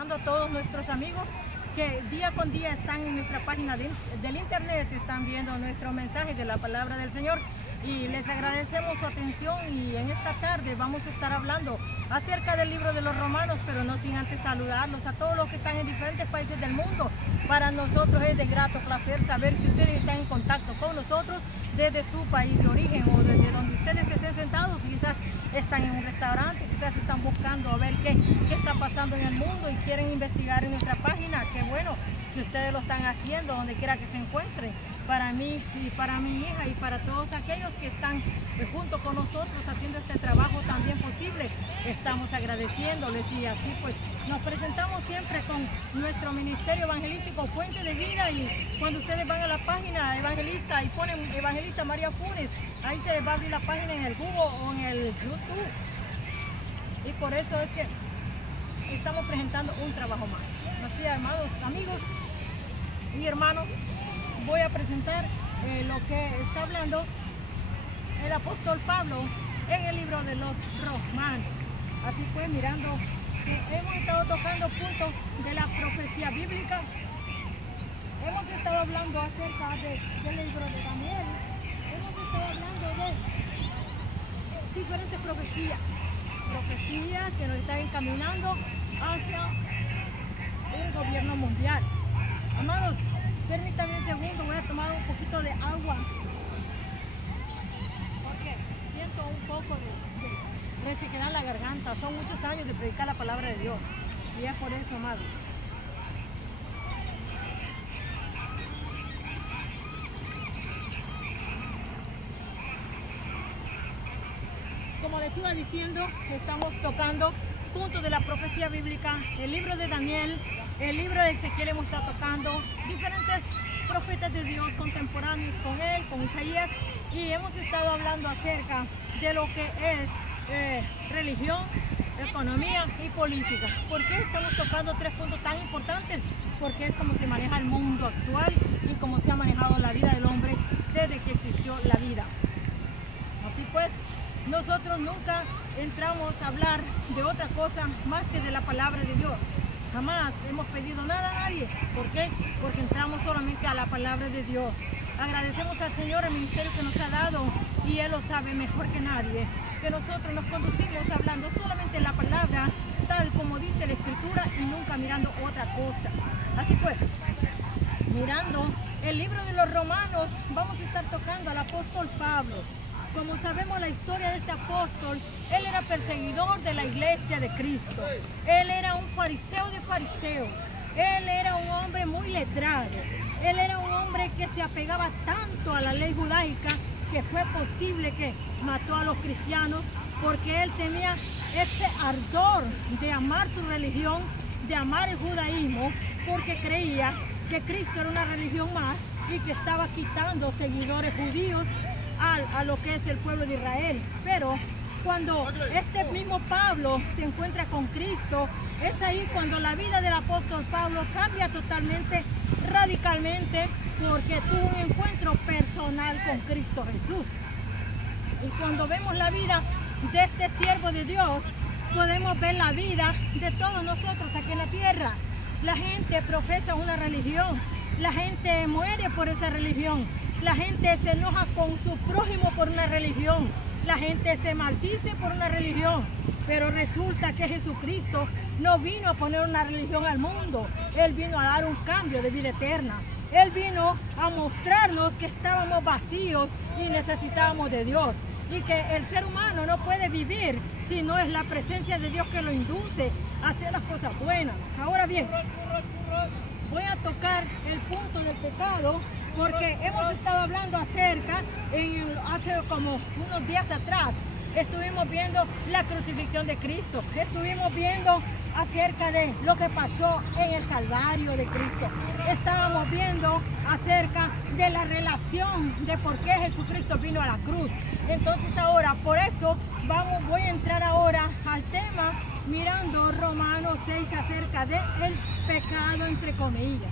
A todos nuestros amigos que día con día están en nuestra página del internet, están viendo nuestro mensaje de la palabra del Señor y les agradecemos su atención. Y en esta tarde vamos a estar hablando acerca del libro de los Romanos, pero no sin antes saludarlos a todos los que están en diferentes países del mundo. Para nosotros es de grato placer saber que ustedes están en contacto con nosotros desde su país de origen o desde donde ustedes estén sentados. Quizás están en un restaurante, quizás están buscando a ver qué está pasando en el mundo y quieren investigar en nuestra página. Qué bueno que ustedes lo están haciendo donde quiera que se encuentren. Para mí y para mi hija y para todos aquellos que están junto con nosotros haciendo este trabajo tan bien posible, estamos agradeciéndoles. Y así pues nos presentamos siempre con nuestro ministerio evangelístico Fuente de Vida. Y cuando ustedes van a la página evangelista y ponen Evangelista María Funes, ahí se les va a abrir la página en el Google o en el YouTube. Y por eso es que estamos presentando un trabajo más. Así, amados amigos y hermanos, voy a presentar lo que está hablando el apóstol Pablo en el libro de los Romanos. Así pues, mirando que hemos estado tocando puntos de la profecía bíblica. Hemos estado hablando acerca del libro de Daniel. Hemos estado hablando de diferentes profecías que nos están encaminando hacia el gobierno mundial. Amados, permítanme un segundo, voy a tomar un poquito de agua porque siento un poco de resequedad en la garganta. Son muchos años de predicar la palabra de Dios y es por eso, amados. Como les iba diciendo, estamos tocando puntos de la profecía bíblica, el libro de Daniel, el libro de Ezequiel. Hemos estado tocando diferentes profetas de Dios contemporáneos con él, con Isaías, y hemos estado hablando acerca de lo que es religión, economía y política. ¿Por qué estamos tocando tres puntos tan importantes? Porque es como se maneja el mundo actual y cómo se ha manejado la vida del hombre desde que existió la vida. Así pues, nosotros nunca entramos a hablar de otra cosa más que de la palabra de Dios. Jamás hemos pedido nada a nadie. ¿Por qué? Porque entramos solamente a la palabra de Dios. Agradecemos al Señor el ministerio que nos ha dado y Él lo sabe mejor que nadie, que nosotros nos conducimos hablando solamente la palabra tal como dice la Escritura y nunca mirando otra cosa. Así pues, mirando el libro de los Romanos, vamos a estar tocando al apóstol Pablo. Como sabemos la historia de este apóstol, él era perseguidor de la iglesia de Cristo. Él era un fariseo de fariseos. Él era un hombre muy letrado. Él era un hombre que se apegaba tanto a la ley judaica que fue posible que mató a los cristianos porque él tenía ese ardor de amar su religión, de amar el judaísmo, porque creía que Cristo era una religión más y que estaba quitando seguidores judíos a lo que es el pueblo de Israel. Pero cuando este mismo Pablo se encuentra con Cristo, es ahí cuando la vida del apóstol Pablo cambia totalmente, radicalmente, porque tuvo un encuentro personal con Cristo Jesús. Y cuando vemos la vida de este siervo de Dios, podemos ver la vida de todos nosotros aquí en la tierra. La gente profesa una religión, la gente muere por esa religión. La gente se enoja con su prójimo por una religión. La gente se maldice por una religión. Pero resulta que Jesucristo no vino a poner una religión al mundo. Él vino a dar un cambio de vida eterna. Él vino a mostrarnos que estábamos vacíos y necesitábamos de Dios. Y que el ser humano no puede vivir si no es la presencia de Dios que lo induce a hacer las cosas buenas. Ahora bien, voy a tocar el punto del pecado, porque hemos estado hablando acerca, hace como unos días atrás, estuvimos viendo la crucifixión de Cristo, estuvimos viendo acerca de lo que pasó en el Calvario de Cristo, estábamos viendo acerca de la relación de por qué Jesucristo vino a la cruz. Entonces ahora, por eso, voy a entrar ahora al tema mirando Romanos 6 acerca del pecado entre comillas.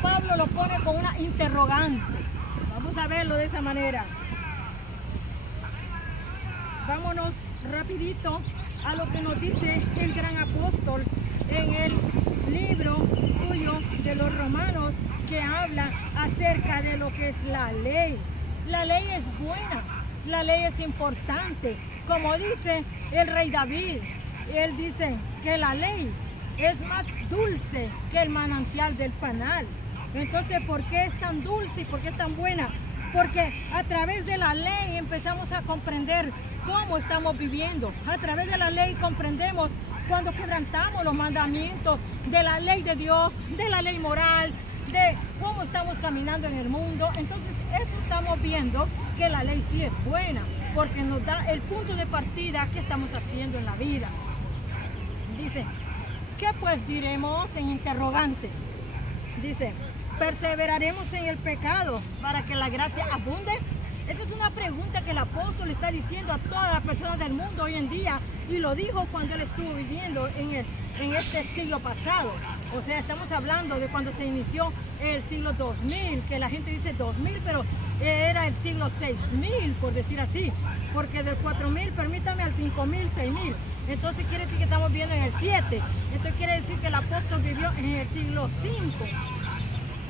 Pablo lo pone con una interrogante. Vamos a verlo de esa manera. vámonos rapidito a lo que nos dice el gran apóstol en el libro suyo de los Romanos, que habla acerca de lo que es la ley. La ley es buena, la ley es importante. Como dice el rey David, él dice que la ley es más dulce que el manantial del panal. Entonces, ¿por qué es tan dulce y por qué es tan buena? Porque a través de la ley empezamos a comprender cómo estamos viviendo. A través de la ley comprendemos cuando quebrantamos los mandamientos de la ley de Dios, de la ley moral, de cómo estamos caminando en el mundo. Entonces, eso estamos viendo, que la ley sí es buena, porque nos da el punto de partida que estamos haciendo en la vida. Dice, ¿qué pues diremos en interrogante? Dice, ¿perseveraremos en el pecado para que la gracia abunde? Esa es una pregunta que el apóstol está diciendo a todas las personas del mundo hoy en día, y lo dijo cuando él estuvo viviendo en este siglo pasado. O sea, estamos hablando de cuando se inició el siglo 2000, que la gente dice 2000, pero era el siglo 6000, por decir así, porque del 4000, permítame, al 5000, 6000. Entonces quiere decir que estamos viendo en el 7. Esto quiere decir que el apóstol vivió en el siglo 5,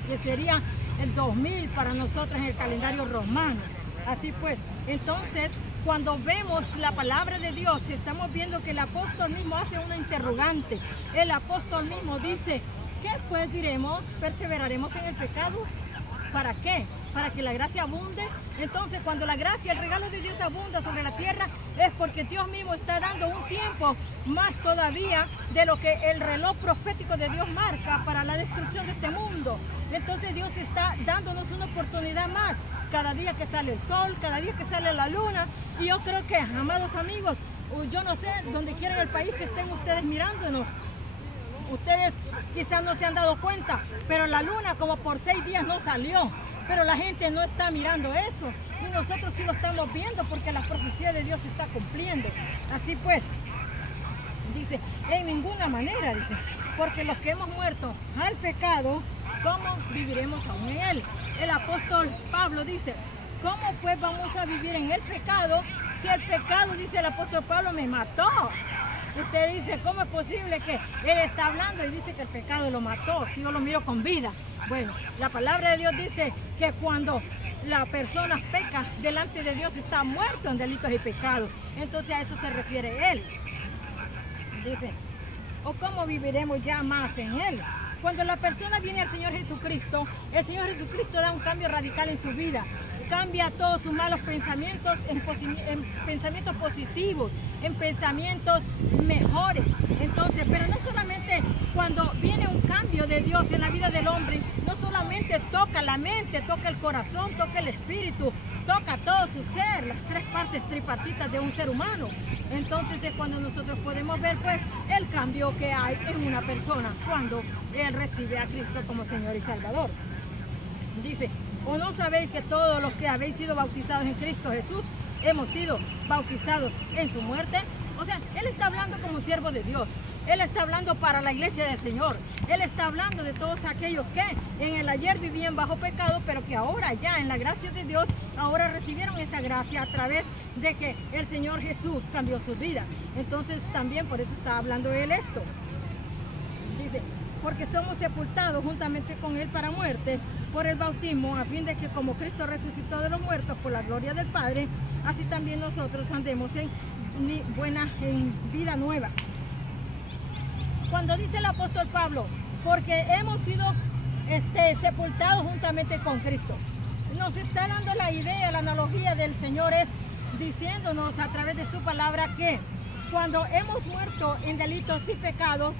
que sería el 2000 para nosotros en el calendario romano. Así pues, entonces, cuando vemos la palabra de Dios, estamos viendo que el apóstol mismo hace una interrogante. El apóstol mismo dice, ¿qué pues diremos? ¿Perseveraremos en el pecado? ¿Para qué? Para que la gracia abunde. Entonces, cuando la gracia, el regalo de Dios abunda sobre la tierra, es porque Dios mismo está dando un tiempo más todavía de lo que el reloj profético de Dios marca para la destrucción de este mundo. Entonces Dios está dándonos una oportunidad más, cada día que sale el sol, cada día que sale la luna. Y yo creo que, amados amigos, yo no sé, donde quiera en el país que estén ustedes mirándonos, ustedes quizás no se han dado cuenta, pero la luna como por 6 días no salió. Pero la gente no está mirando eso, y nosotros sí lo estamos viendo, porque la profecía de Dios se está cumpliendo. Así pues, dice, en ninguna manera, dice, porque los que hemos muerto al pecado, ¿cómo viviremos aún en él? El apóstol Pablo dice, ¿cómo pues vamos a vivir en el pecado si el pecado, dice el apóstol Pablo, me mató? Usted dice, ¿cómo es posible que él está hablando y dice que el pecado lo mató si yo lo miro con vida? Bueno, la palabra de Dios dice que cuando la persona peca delante de Dios está muerto en delitos y pecados. Entonces a eso se refiere él. Dice, ¿o cómo viviremos ya más en él? Cuando la persona viene al Señor Jesucristo, el Señor Jesucristo da un cambio radical en su vida. Cambia todos sus malos pensamientos en pensamientos positivos, en pensamientos mejores. Entonces, pero no solamente cuando viene un cambio de Dios en la vida del hombre, no solamente toca la mente, toca el corazón, toca el espíritu, toca todo su ser, las 3 partes tripartitas de un ser humano. Entonces es cuando nosotros podemos ver pues el cambio que hay en una persona cuando él recibe a Cristo como Señor y Salvador. Dice, ¿o no sabéis que todos los que habéis sido bautizados en Cristo Jesús hemos sido bautizados en su muerte? O sea, él está hablando como siervo de Dios. Él está hablando para la iglesia del Señor. Él está hablando de todos aquellos que en el ayer vivían bajo pecado, pero que ahora ya en la gracia de Dios, ahora recibieron esa gracia a través de que el Señor Jesús cambió su vida. Entonces también por eso está hablando él esto. Dice, porque somos sepultados juntamente con él para muerte por el bautismo, a fin de que como Cristo resucitó de los muertos por la gloria del Padre, así también nosotros andemos en vida nueva. Cuando dice el apóstol Pablo, porque hemos sido sepultados juntamente con Cristo, nos está dando la idea, la analogía del Señor es diciéndonos a través de su palabra que cuando hemos muerto en delitos y pecados,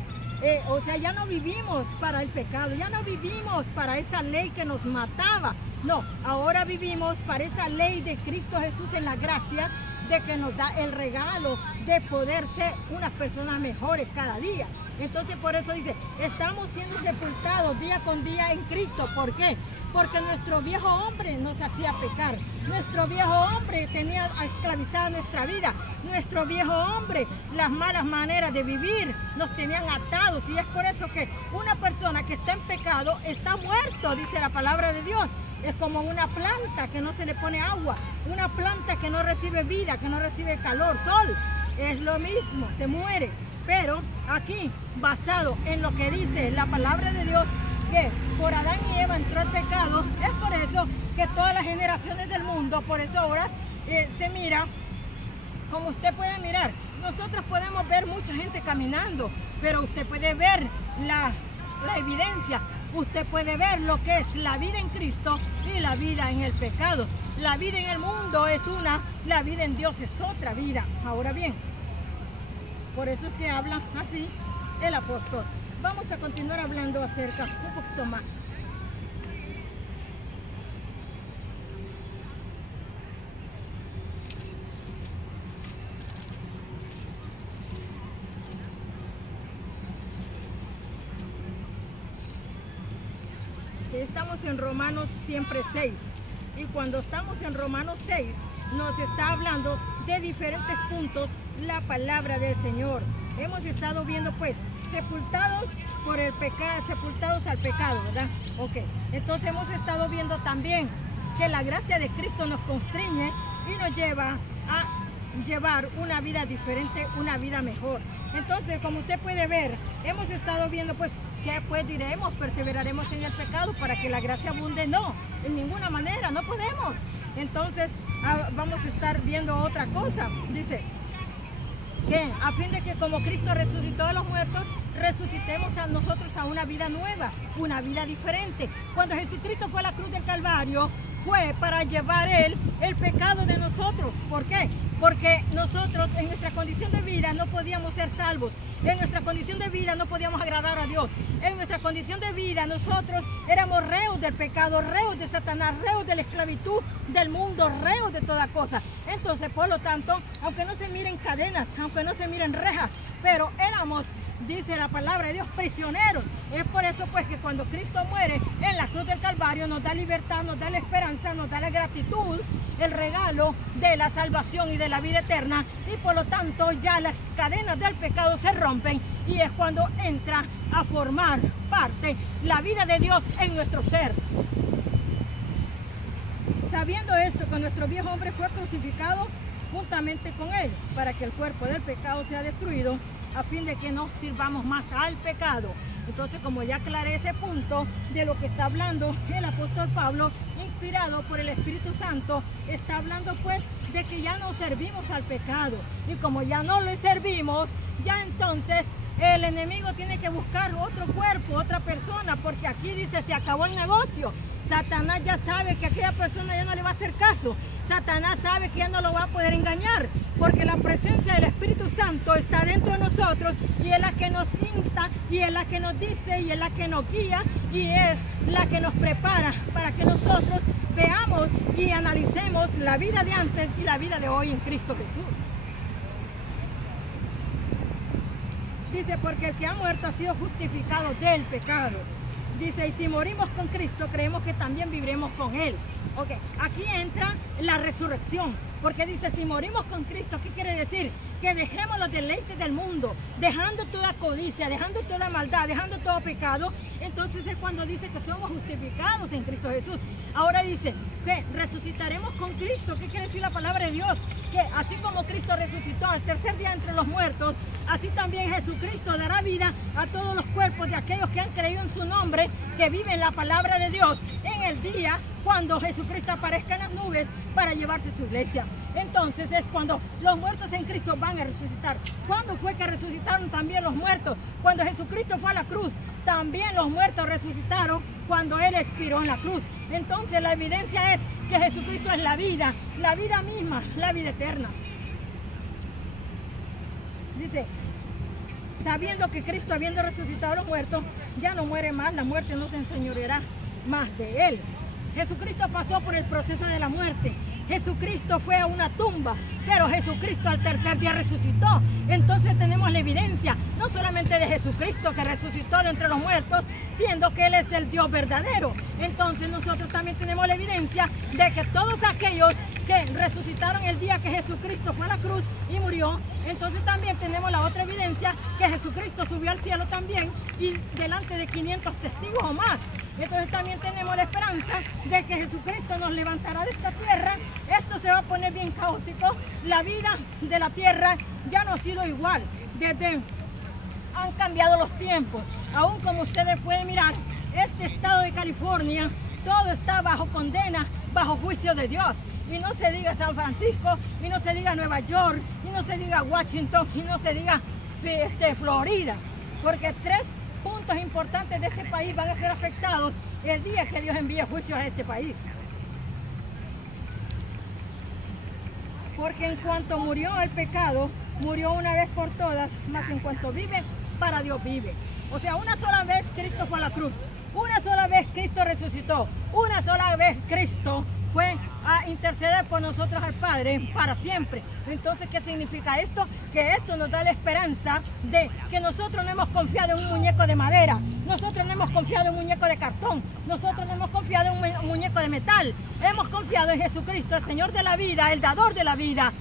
o sea, ya no vivimos para el pecado, ya no vivimos para esa ley que nos mataba. No, ahora vivimos para esa ley de Cristo Jesús en la gracia, de que nos da el regalo de poder ser unas personas mejores cada día. Entonces por eso dice, estamos siendo sepultados día con día en Cristo. ¿Por qué? Porque nuestro viejo hombre nos hacía pecar. Nuestro viejo hombre tenía esclavizada nuestra vida. Nuestro viejo hombre, las malas maneras de vivir, nos tenían atados. Y es por eso que una persona que está en pecado está muerto, dice la palabra de Dios. es como una planta que no se le pone agua, una planta que no recibe vida, que no recibe calor, sol. Es lo mismo, se muere. Pero aquí, basado en lo que dice la palabra de Dios, que por Adán y Eva entró el pecado, es por eso que todas las generaciones del mundo, por eso ahora se mira, como usted puede mirar, nosotros podemos ver mucha gente caminando, pero usted puede ver la evidencia, usted puede ver lo que es la vida en Cristo y la vida en el pecado. La vida en el mundo es una, la vida en Dios es otra vida. Ahora bien, por eso es que habla así el apóstol. Vamos a continuar hablando acerca un poquito más. Estamos en Romanos siempre 6, y cuando estamos en Romanos 6 nos está hablando de diferentes puntos la palabra del Señor. Hemos estado viendo pues sepultados por el pecado, sepultados al pecado, ¿verdad? Ok, entonces hemos estado viendo también que la gracia de Cristo nos constriñe y nos lleva a llevar una vida diferente, una vida mejor. Entonces, como usted puede ver, hemos estado viendo pues que pues diremos, perseveraremos en el pecado para que la gracia abunde. No, en ninguna manera, no podemos. Entonces vamos a estar viendo otra cosa. Dice que a fin de que como Cristo resucitó de los muertos, resucitemos a nosotros a una vida nueva, una vida diferente. Cuando Jesucristo fue a la cruz del Calvario, fue para llevar Él el pecado de nosotros. ¿Por qué? Porque nosotros en nuestra condición de vida no podíamos ser salvos. En nuestra condición de vida no podíamos agradar a Dios. En nuestra condición de vida nosotros éramos reos del pecado, reos de Satanás, reos de la esclavitud del mundo, reos de toda cosa. Entonces, por lo tanto, aunque no se miren cadenas, aunque no se miren rejas, pero éramos, dice la palabra de Dios, prisioneros. Es por eso pues que cuando Cristo muere en la cruz del Calvario nos da libertad, nos da la esperanza, nos da la gratitud, el regalo de la salvación y de la vida eterna, y por lo tanto ya las cadenas del pecado se rompen y es cuando entra a formar parte la vida de Dios en nuestro ser. Sabiendo esto, que nuestro viejo hombre fue crucificado juntamente con él, para que el cuerpo del pecado sea destruido, a fin de que no sirvamos más al pecado. Entonces, como ya aclaré ese punto de lo que está hablando el apóstol Pablo, inspirado por el Espíritu Santo, está hablando pues de que ya no servimos al pecado. Y como ya no le servimos, ya entonces el enemigo tiene que buscar otro cuerpo, otra persona, porque aquí dice, se acabó el negocio. Satanás ya sabe que aquella persona ya no le va a hacer caso. Satanás sabe que ya no lo va a poder engañar, porque la presencia del Espíritu Santo está dentro de nosotros y es la que nos insta, y es la que nos dice, y es la que nos guía, y es la que nos prepara para que nosotros veamos y analicemos la vida de antes y la vida de hoy en Cristo Jesús. Dice, porque el que ha muerto ha sido justificado del pecado. Dice, y si morimos con Cristo, creemos que también viviremos con Él. Ok, aquí entra la resurrección, porque dice, si morimos con Cristo, ¿qué quiere decir? Que dejemos los deleites del mundo, dejando toda codicia, dejando toda maldad, dejando todo pecado. Entonces es cuando dice que somos justificados en Cristo Jesús. Ahora dice que resucitaremos con Cristo. ¿Qué quiere decir la palabra de Dios? Que así como Cristo resucitó al tercer día entre los muertos, así también Jesucristo dará vida a todos los cuerpos de aquellos que han creído en su nombre, que viven la palabra de Dios en el día cuando Jesucristo aparezca en las nubes para llevarse su iglesia. Entonces es cuando los muertos en Cristo van a resucitar. ¿Cuándo fue que resucitaron también los muertos? Cuando Jesucristo fue a la cruz, también los muertos resucitaron cuando Él expiró en la cruz. Entonces la evidencia es que Jesucristo es la vida misma, la vida eterna. Dice, sabiendo que Cristo, habiendo resucitado a los muertos, ya no muere más, la muerte no se enseñoreará más de Él. Jesucristo pasó por el proceso de la muerte. Jesucristo fue a una tumba, pero Jesucristo al tercer día resucitó. Entonces tenemos la evidencia, no solamente de Jesucristo que resucitó de entre los muertos, siendo que Él es el Dios verdadero. Entonces nosotros también tenemos la evidencia de que todos aquellos que resucitaron el día que Jesucristo fue a la cruz y murió, entonces también tenemos la otra evidencia que Jesucristo subió al cielo también, y delante de 500 testigos o más. Entonces también tenemos la esperanza de que Jesucristo nos levantará de esta tierra. Esto se va a poner bien caótico. La vida de la tierra ya no ha sido igual. Han cambiado los tiempos. Aún como ustedes pueden mirar, este estado de California, todo está bajo condena, bajo juicio de Dios. Y no se diga San Francisco, y no se diga Nueva York, y no se diga Washington, y no se diga Florida. Porque 3 puntos importantes de este país van a ser afectados el día que Dios envíe juicios a este país. Porque en cuanto murió el pecado, murió una vez por todas, mas en cuanto vive, para Dios vive. O sea, una sola vez Cristo fue a la cruz, una sola vez Cristo resucitó, una sola vez Cristo fue a interceder por nosotros al Padre para siempre. Entonces, ¿qué significa esto? Que esto nos da la esperanza de que nosotros no hemos confiado en un muñeco de madera, nosotros no hemos confiado en un muñeco de cartón, nosotros no hemos confiado en un muñeco de metal, hemos confiado en Jesucristo, el Señor de la vida, el dador de la vida.